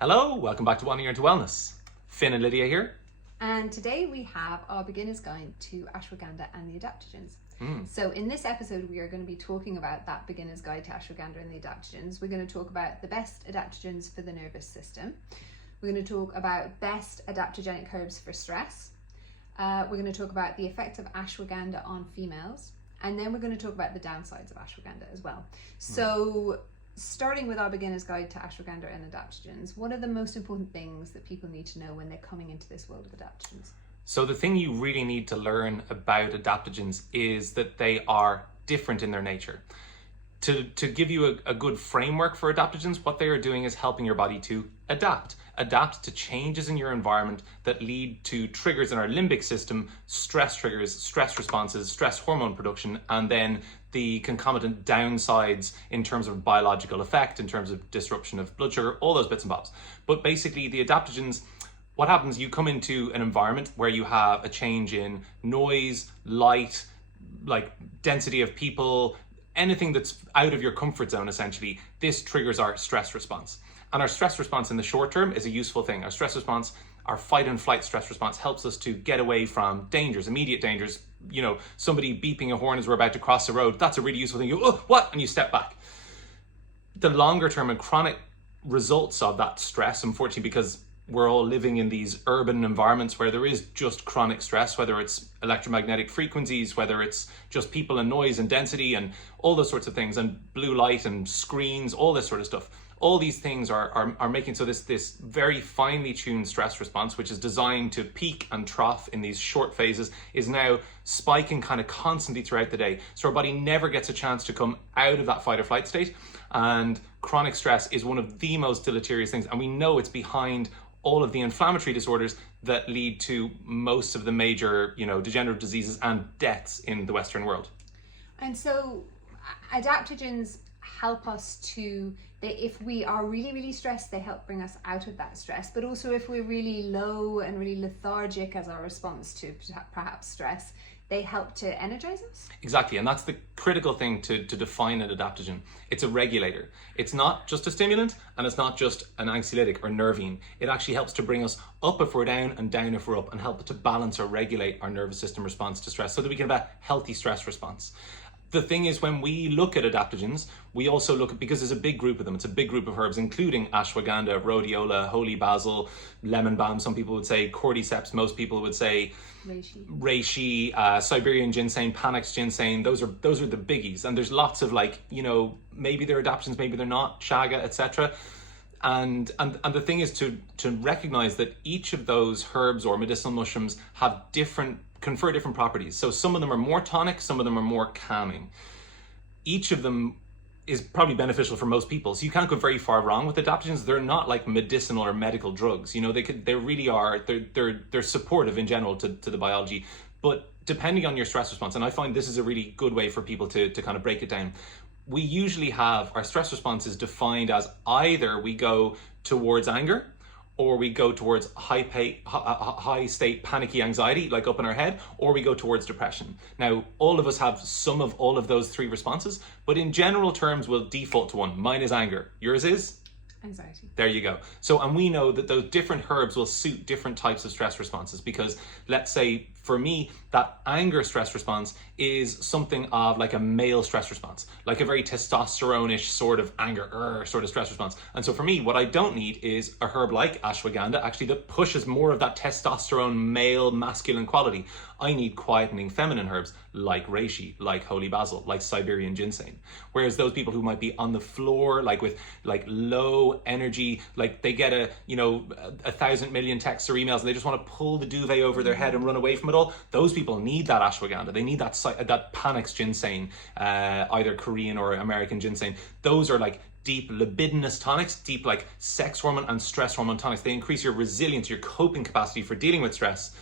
Hello, welcome back to 1 Year into Wellness. Finn and Lydia here. And today we have our beginner's guide to ashwagandha and the adaptogens. So in this episode, we are going to be talking about that beginner's guide to ashwagandha and the adaptogens. We're going to talk about the best adaptogens for the nervous system. We're going to talk about best adaptogenic herbs for stress. We're going to talk about the effect of ashwagandha on females. And then we're going to talk about the downsides of ashwagandha as well. So starting with our beginner's guide to ashwagandha and adaptogens, what are the most important things that people need to know when they're coming into this world of adaptogens? So the thing you really need to learn about adaptogens is that they are different in their nature. To give you a good framework for adaptogens, what they are doing is helping your body to adapt to changes in your environment that lead to triggers in our limbic system, stress triggers, stress responses, stress hormone production, and then the concomitant downsides in terms of biological effect, in terms of disruption of blood sugar, all those bits and bobs. But basically the adaptogens, what happens, you come into an environment where you have a change in noise, light, like density of people, anything that's out of your comfort zone, essentially. This triggers our stress response. And our stress response in the short term is a useful thing. Our stress response, our fight and flight stress response, helps us to get away from dangers, immediate dangers. You know, somebody beeping a horn as we're about to cross the road, that's a really useful thing. You, oh, what? And you step back. The longer term and chronic results of that stress, unfortunately, because we're all living in these urban environments where there is just chronic stress, whether it's electromagnetic frequencies, whether it's just people and noise and density and all those sorts of things, and blue light and screens, all this sort of stuff. All these things are making so this very finely tuned stress response, which is designed to peak and trough in these short phases, is now spiking kind of constantly throughout the day. So our body never gets a chance to come out of that fight or flight state. And chronic stress is one of the most deleterious things. And we know it's behind all of the inflammatory disorders that lead to most of the major, degenerative diseases and deaths in the Western world. And so adaptogens help us to, if we are really, really stressed, they help bring us out of that stress. But also if we're really low and really lethargic as our response to perhaps stress, they help to energize us? Exactly, and that's the critical thing to define an adaptogen. It's a regulator. It's not just a stimulant, and it's not just an anxiolytic or nervine. It actually helps to bring us up if we're down and down if we're up, and help to balance or regulate our nervous system response to stress so that we can have a healthy stress response. The thing is, when we look at adaptogens, we also look at, because there's a big group of them, it's a big group of herbs, including ashwagandha, rhodiola, holy basil, lemon balm, some people would say cordyceps, most people would say reishi, Siberian ginseng, panax ginseng. Those are the biggies. And there's lots of maybe they're adaptogens, maybe they're not, chaga, etc. And the thing is to recognize that each of those herbs or medicinal mushrooms have confer different properties. So some of them are more tonic, some of them are more calming. Each of them is probably beneficial for most people. So you can't go very far wrong with adaptogens. They're not like medicinal or medical drugs. They really are, they're supportive in general to the biology. But depending on your stress response, and I find this is a really good way for people to kind of break it down. We usually have our stress responses defined as either we go towards anger, or we go towards high state panicky anxiety, like up in our head, or we go towards depression. Now, all of us have some of all of those three responses, but in general terms, we'll default to one. Mine is anger. Yours is? Anxiety. There you go. So, and we know that those different herbs will suit different types of stress responses, because let's say for me, that anger stress response is something of like a male stress response, like a very testosterone-ish sort of anger, sort of stress response. And so for me, what I don't need is a herb like ashwagandha, actually, that pushes more of that testosterone male masculine quality. I need quietening feminine herbs like reishi, like holy basil, like Siberian ginseng. Whereas those people who might be on the floor, like with like low energy, like they get 1,000 million texts or emails and they just want to pull the duvet over their head and run away from it all, those people need that ashwagandha. They need that panax ginseng, either Korean or American ginseng. Those are like deep libidinous tonics, deep like sex hormone and stress hormone tonics. They increase your resilience, your coping capacity for dealing with stress.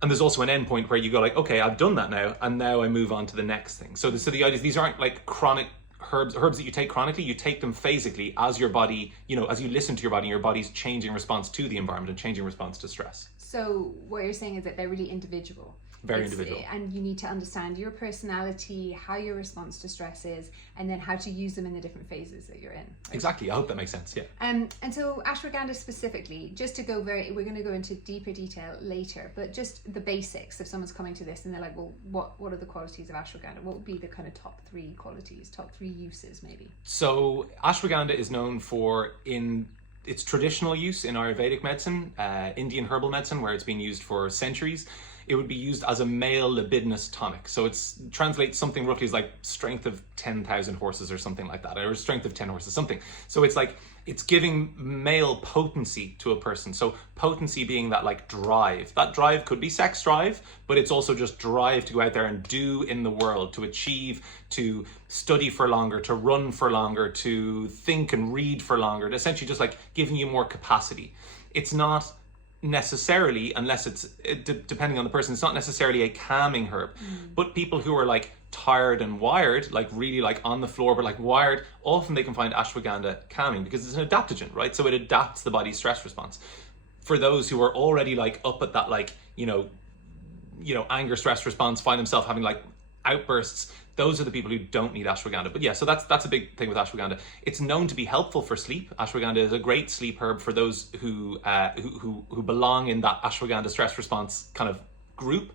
And there's also an end point where you go like, okay, I've done that now, and now I move on to the next thing. So the idea is these aren't like chronic herbs that you take chronically. You take them phasically as your body, as you listen to your body, your body's changing response to the environment and changing response to stress. So what you're saying is that they're really individual. Very individual. And you need to understand your personality, how your response to stress is, and then how to use them in the different phases that you're in. Right? Exactly. I hope that makes sense. Yeah. And so ashwagandha specifically, just to go we're going to go into deeper detail later, but just the basics. If someone's coming to this and they're like, well, what are the qualities of ashwagandha? What would be the kind of top 3 qualities, top 3 uses maybe? So ashwagandha is known for in its traditional use in Ayurvedic medicine, Indian herbal medicine, where it's been used for centuries. It would be used as a male libidinous tonic. So it translates something roughly as like strength of 10,000 horses or something like that, or strength of 10 horses, something. So it's like, it's giving male potency to a person. So potency being that like drive. That drive could be sex drive, but it's also just drive to go out there and do in the world, to achieve, to study for longer, to run for longer, to think and read for longer, essentially just like giving you more capacity. It's not necessarily, unless it's depending on the person, it's not necessarily a calming herb, but people who are like tired and wired, like really like on the floor but like wired, often they can find ashwagandha calming because it's an adaptogen, right? So it adapts the body's stress response. For those who are already like up at that like you know anger stress response, find themselves having like outbursts, those are the people who don't need ashwagandha. But yeah, so that's a big thing with ashwagandha. It's known to be helpful for sleep. Ashwagandha is a great sleep herb for those who belong in that ashwagandha stress response kind of group.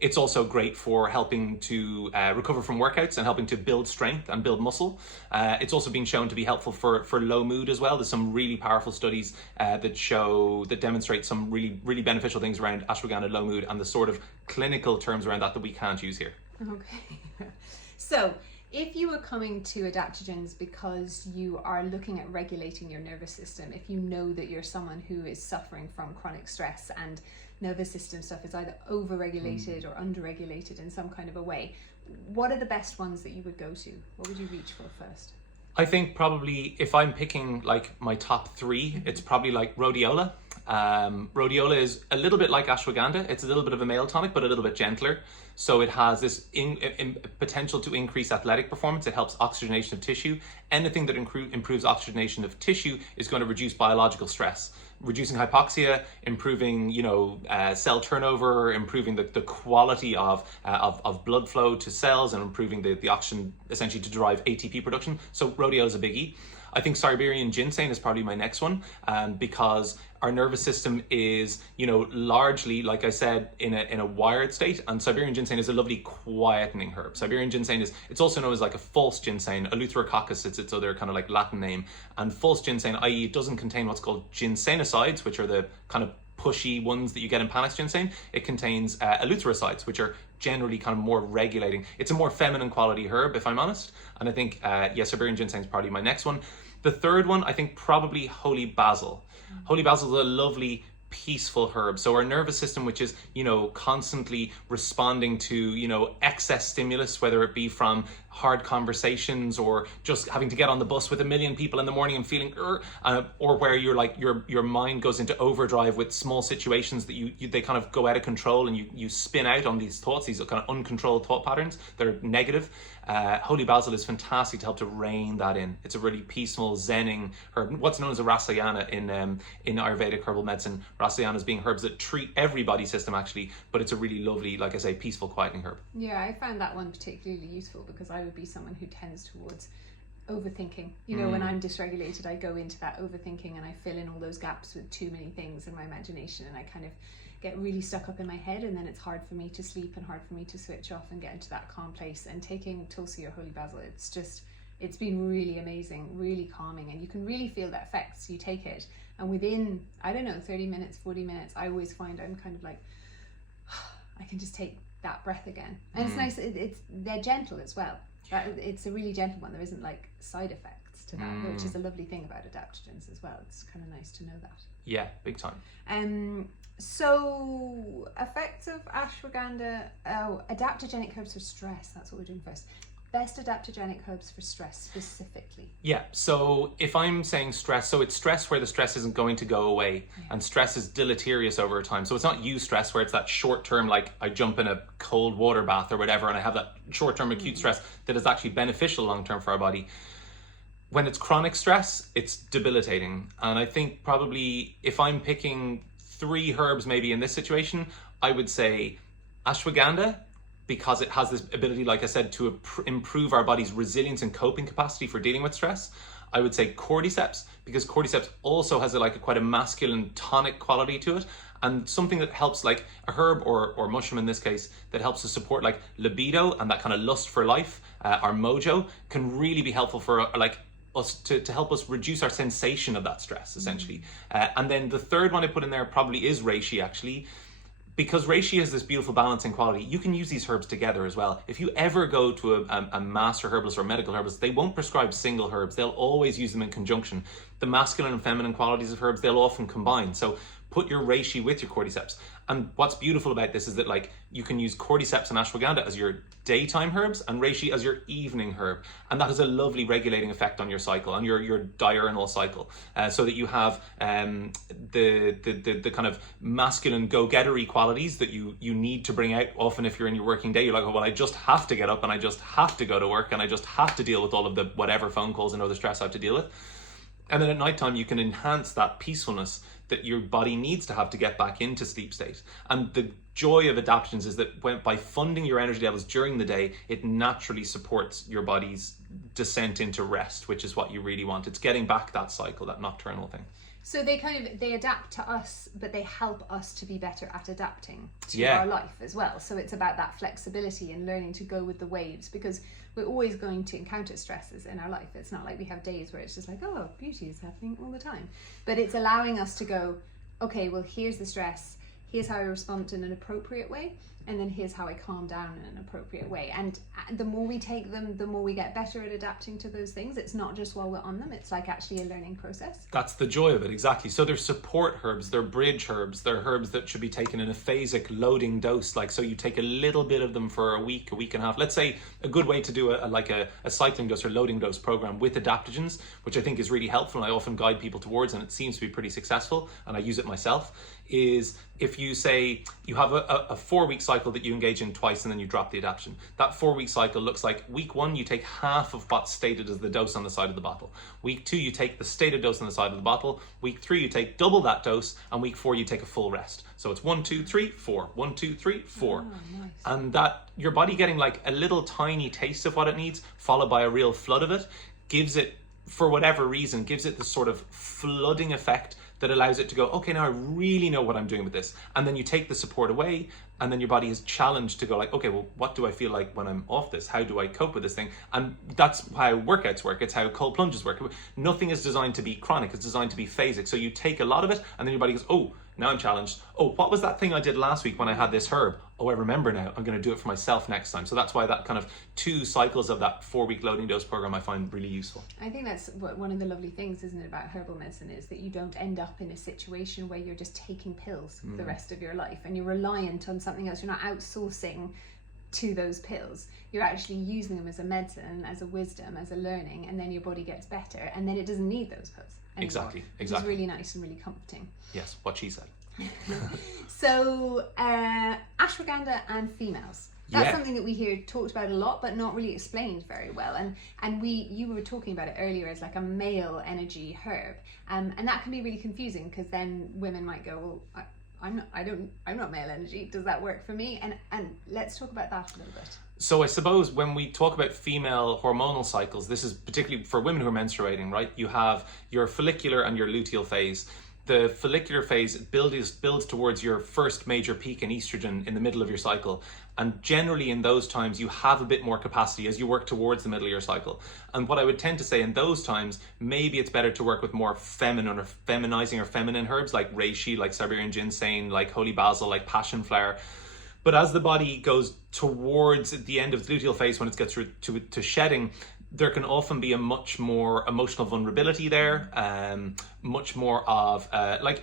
It's also great for helping to recover from workouts and helping to build strength and build muscle. It's also been shown to be helpful for low mood as well. There's some really powerful studies that demonstrate some really beneficial things around ashwagandha low mood and the sort of clinical terms around that we can't use here. Okay. So if you are coming to adaptogens because you are looking at regulating your nervous system, if you know that you're someone who is suffering from chronic stress and nervous system stuff is either over-regulated or under-regulated in some kind of a way, what are the best ones that you would go to? What would you reach for first? I think probably if I'm picking like my top 3, it's probably like rhodiola. Rhodiola is a little bit like ashwagandha. It's a little bit of a male tonic, but a little bit gentler. So it has this potential to increase athletic performance. It helps oxygenation of tissue. Anything that improves oxygenation of tissue is going to reduce biological stress, reducing hypoxia, improving cell turnover, improving the quality of blood flow to cells, and improving the oxygen essentially to drive ATP production. So rhodiola is a biggie. I think Siberian ginseng is probably my next one, because our nervous system is, largely, like I said, in a wired state, and Siberian ginseng is a lovely quietening herb. Siberian ginseng it's also known as like a false ginseng, Eleutherococcus, it's its other kind of like Latin name, and false ginseng, i.e. it doesn't contain what's called ginsenosides, which are the kind of pushy ones that you get in Panax ginseng. It contains eleutherocytes, which are generally kind of more regulating. It's a more feminine quality herb, if I'm honest, and I think Siberian ginseng is probably my next one. The third one, I think probably holy basil. Holy basil is a lovely, peaceful herb. So our nervous system, which is, constantly responding to, excess stimulus, whether it be from hard conversations or just having to get on the bus with a million people in the morning and feeling, or where you're like, your mind goes into overdrive with small situations that they kind of go out of control, and you spin out on these thoughts, these kind of uncontrolled thought patterns that are negative. Holy basil is fantastic to help to rein that in. It's a really peaceful, zenning herb. What's known as a rasayana in Ayurvedic herbal medicine. Rasayanas being herbs that treat every body system actually, but it's a really lovely, like I say, peaceful, quietening herb. Yeah, I found that one particularly useful because I would be someone who tends towards overthinking. When I'm dysregulated, I go into that overthinking and I fill in all those gaps with too many things in my imagination, and I kind of get really stuck up in my head, and then it's hard for me to sleep and hard for me to switch off and get into that calm place. And taking Tulsi or holy basil, it's been really amazing, really calming, and you can really feel the effects. You take it, and within 30 minutes, 40 minutes, I always find I'm kind of like, I can just take that breath again. And it's nice, they're gentle as well. It's a really gentle one. There isn't like side effects to that, which is a lovely thing about adaptogens as well. It's kind of nice to know that. Yeah, big time. So effects of ashwagandha, adaptogenic herbs for stress, that's what we're doing first. Best adaptogenic herbs for stress specifically. Yeah, so if I'm saying stress, so it's stress where the stress isn't going to go away, and stress is deleterious over time. So it's not eustress where it's that short term, like I jump in a cold water bath or whatever and I have that short term acute stress that is actually beneficial long term for our body. When it's chronic stress, it's debilitating. And I think probably if I'm picking 3 herbs maybe in this situation, I would say Ashwagandha, because it has this ability, like I said, to improve our body's resilience and coping capacity for dealing with stress. I would say cordyceps, because cordyceps also has quite a masculine tonic quality to it, and something that helps, like a herb or mushroom in this case, that helps to support like libido and that kind of lust for life, our mojo, can really be helpful for us to help us reduce our sensation of that stress, essentially. And then the third one I put in there probably is reishi, actually, because reishi has this beautiful balancing quality. You can use these herbs together as well. If you ever go to a master herbalist or a medical herbalist, they won't prescribe single herbs. They'll always use them in conjunction. The masculine and feminine qualities of herbs, they'll often combine. So put your reishi with your cordyceps. And what's beautiful about this is that you can use cordyceps and ashwagandha as your daytime herbs and reishi as your evening herb. And that has a lovely regulating effect on your cycle, on your diurnal cycle. So that you have the kind of masculine go-gettery qualities that you need to bring out. Often if you're in your working day, you're like, oh, well, I just have to get up and I just have to go to work and I just have to deal with all of the whatever phone calls and other stress I have to deal with. And then at nighttime, you can enhance that peacefulness that your body needs to have to get back into sleep state. And the joy of adaptogens is that by funding your energy levels during the day, it naturally supports your body's descent into rest, which is what you really want. It's getting back that cycle, that nocturnal thing. So they adapt to us, but they help us to be better at adapting to our life as well. So it's about that flexibility and learning to go with the waves, because we're always going to encounter stresses in our life. It's not like we have days where it's just like, oh, beauty is happening all the time. But it's allowing us to go, okay, well, here's the stress. Here's how I respond in an appropriate way. And then here's how I calm down in an appropriate way. And the more we take them, the more we get better at adapting to those things. It's not just while we're on them, it's like actually a learning process. That's the joy of it, exactly. So they're support herbs, they're bridge herbs, they're herbs that should be taken in a phasic loading dose. So you take a little bit of them for a week and a half. Let's say a good way to do a cycling dose or loading dose program with adaptogens, which I think is really helpful and I often guide people towards, and it seems to be pretty successful, and I use it myself, is if you say you have a 4-week cycle that you engage in twice and then you drop the adaptogen. That 4-week cycle looks like week 1, you take half of what's stated as the dose on the side of the bottle. Week 2, you take the stated dose on the side of the bottle. Week 3, you take double that dose, and week 4, you take a full rest. So it's 1, 2, 3, 4, 1, 2, 3, 4. Oh, nice. And that your body getting like a little tiny taste of what it needs, followed by a real flood of it, gives it, for whatever reason, gives it this sort of flooding effect that allows it to go, okay, now I really know what I'm doing with this. And then you take the support away, and then your body is challenged to go like, okay, well, what do I feel like when I'm off this? How do I cope with this thing? And that's how workouts work. It's how cold plunges work. Nothing is designed to be chronic. It's designed to be phasic. So you take a lot of it, and then your body goes, oh, now I'm challenged. Oh, what was that thing I did last week when I had this herb? Oh, I remember now. I'm going to do it for myself next time. So that's why that kind of 2 cycles of that 4-week loading dose program I find really useful. I think that's one of the lovely things, isn't it, about herbal medicine, is that you don't end up in a situation where you're just taking pills for the rest of your life and you're reliant on something else. You're not outsourcing to those pills. You're actually using them as a medicine, as a wisdom, as a learning, and then your body gets better, and then it doesn't need those pills anymore. Exactly. Which is really nice and really comforting. Yes, what she said. So ashwagandha and females, that's something that we hear talked about a lot but not really explained very well, and you were talking about it earlier as like a male energy herb, and that can be really confusing, because then women might go, well, I'm not male energy, does that work for me? And let's talk about that a little bit. So I suppose when we talk about female hormonal cycles, this is particularly for women who are menstruating, right? You have your follicular and your luteal phase. The follicular phase builds towards your first major peak in estrogen in the middle of your cycle. And generally in those times, you have a bit more capacity as you work towards the middle of your cycle. And what I would tend to say in those times, maybe it's better to work with more feminine or feminizing or feminine herbs like reishi, like Siberian ginseng, like holy basil, like passion flower. But as the body goes towards the end of the luteal phase, when it gets to shedding, there can often be a much more emotional vulnerability there, much more of,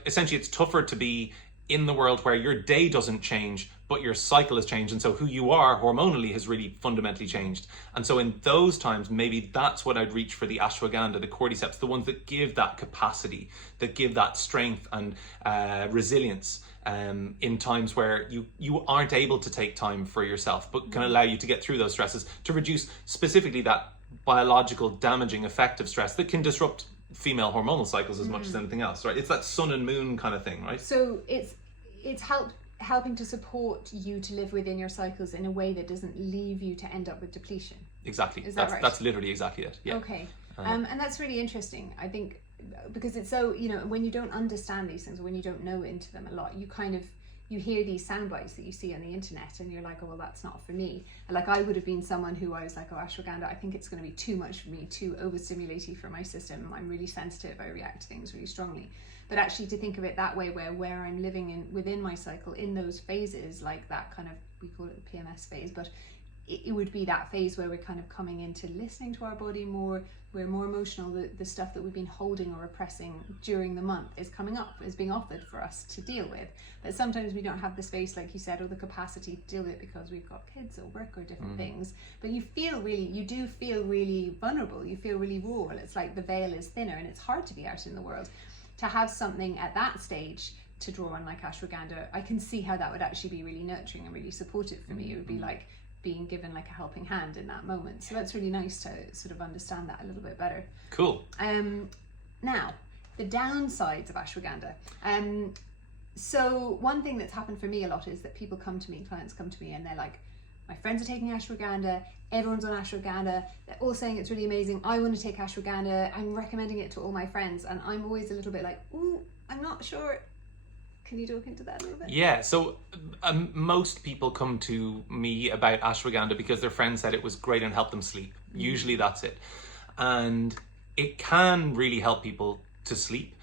essentially it's tougher to be in the world where your day doesn't change, but your cycle has changed. And so who you are hormonally has really fundamentally changed. And so in those times, maybe that's what I'd reach for the ashwagandha, the cordyceps, the ones that give that capacity, that give that strength and resilience. In times where you aren't able to take time for yourself, but can allow you to get through those stresses, to reduce specifically that biological damaging effect of stress that can disrupt female hormonal cycles as much as anything else, right? It's that sun and moon kind of thing, right? So it's helped helping to support you to live within your cycles in a way that doesn't leave you to end up with depletion. Exactly. Is that right? That's literally exactly it. Yeah. Okay. And that's really interesting, I think, because it's so, you know, when you don't understand these things, or when you don't know into them a lot, you hear these sound bites that you see on the internet and you're like, oh, well, that's not for me. And like, I would have been someone who I was like, oh, ashwagandha, I think it's going to be too much for me, too overstimulating for my system. I'm really sensitive. I react to things really strongly. But actually to think of it that way, where I'm living within my cycle in those phases, like that kind of, we call it the PMS phase, but it would be that phase where we're kind of coming into listening to our body more, we're more emotional, the stuff that we've been holding or repressing during the month is coming up, is being offered for us to deal with. But sometimes we don't have the space, like you said, or the capacity to deal with it because we've got kids or work or different things. But you do feel really vulnerable, you feel really raw. It's like the veil is thinner and it's hard to be out in the world. To have something at that stage to draw on like ashwagandha, I can see how that would actually be really nurturing and really supportive for me. It would be like being given like a helping hand in that moment. So that's really nice to sort of understand that a little bit better. Cool. Now, the downsides of ashwagandha. So one thing that's happened for me a lot is that people come to me, clients come to me and they're like, my friends are taking ashwagandha, everyone's on ashwagandha, they're all saying it's really amazing, I want to take ashwagandha, I'm recommending it to all my friends, and I'm always a little bit like, ooh, I'm not sure. Can you talk into that a little bit? Yeah, so most people come to me about ashwagandha because their friend said it was great and helped them sleep. Usually that's it. And it can really help people to sleep,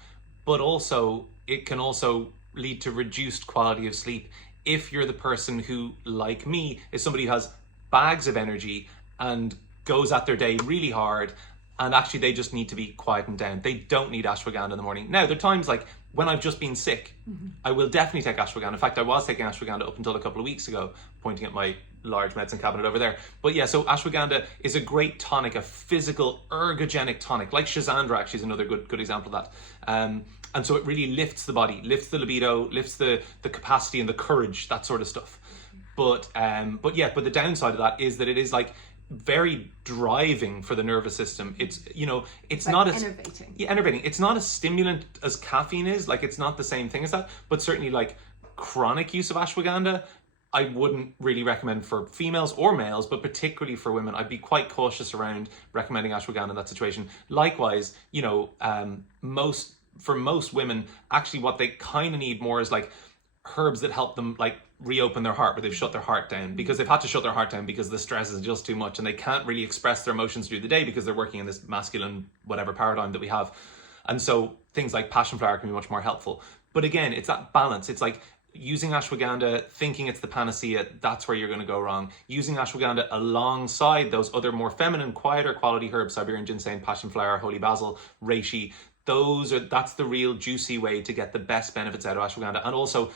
but also it can also lead to reduced quality of sleep if you're the person who, like me, is somebody who has bags of energy and goes at their day really hard, and actually they just need to be quietened down. They don't need ashwagandha in the morning. Now, there are times like when I've just been sick, I will definitely take ashwagandha. In fact, I was taking ashwagandha up until a couple of weeks ago, pointing at my large medicine cabinet over there. But yeah, so ashwagandha is a great tonic, a physical ergogenic tonic, like Shazandra actually is another good example of that. And so it really lifts the body, lifts the libido, lifts the capacity and the courage, that sort of stuff. But the downside of that is that it is like very driving for the nervous system. It's, you know, it's like not as enervating. Yeah, enervating. It's not as stimulant as caffeine is. Like, it's not the same thing as that. But certainly, like, chronic use of ashwagandha, I wouldn't really recommend for females or males, but particularly for women. I'd be quite cautious around recommending ashwagandha in that situation. Likewise, you know, for most women, actually what they kind of need more is like herbs that help them like reopen their heart, where they've shut their heart down because they've had to shut their heart down because the stress is just too much and they can't really express their emotions through the day because they're working in this masculine whatever paradigm that we have. And so things like passion flower can be much more helpful. But again, it's that balance. It's like using ashwagandha, thinking it's the panacea, that's where you're going to go wrong. Using ashwagandha alongside those other more feminine, quieter quality herbs, Siberian ginseng, passion flower, holy basil, reishi, that's the real juicy way to get the best benefits out of ashwagandha. And also,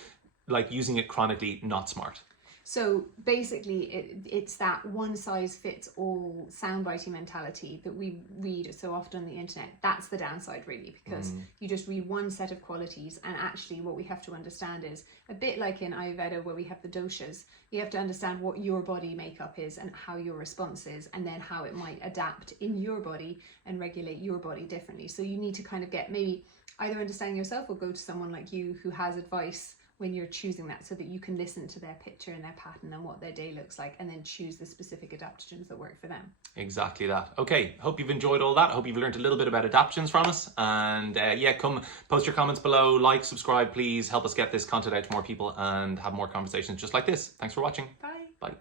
like, using it chronically, not smart. So basically it's that one size fits all soundbitey mentality that we read so often on the internet. That's the downside, really, because you just read one set of qualities, and actually what we have to understand is a bit like in Ayurveda where we have the doshas. You have to understand what your body makeup is and how your response is, and then how it might adapt in your body and regulate your body differently. So you need to kind of get maybe either understanding yourself or go to someone like you who has advice when you're choosing that, so that you can listen to their picture and their pattern and what their day looks like, and then choose the specific adaptogens that work for them. Exactly that. Okay, hope you've enjoyed all that. Hope you've learned a little bit about adaptogens from us. And yeah, come post your comments below, like, subscribe, please help us get this content out to more people and have more conversations just like this. Thanks for watching. Bye. Bye.